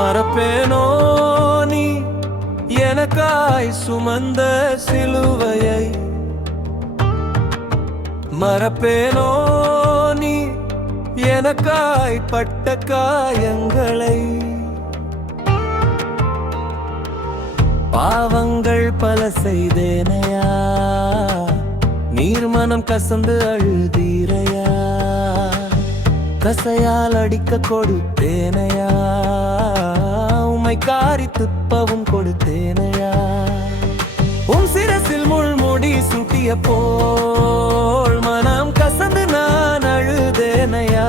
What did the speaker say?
மறப்பேனோ நீ எனக்காய் சுமந்த சிலுவையை? மறப்பேனோ நீ எனக்காய் பட்ட காயங்களை? பாவங்கள் பல செய்தேனையா, நீர் மனம் கசந்து அழுதீரையா? கசையால் அடிக்க கொடுத்தேனையா, உம்மை காரி துப்பவும் கொடுத்தேனையா? சிரசில் முள்முடி சூட்டிய போல் மனம் கசந்து நான் அழுதேனையா?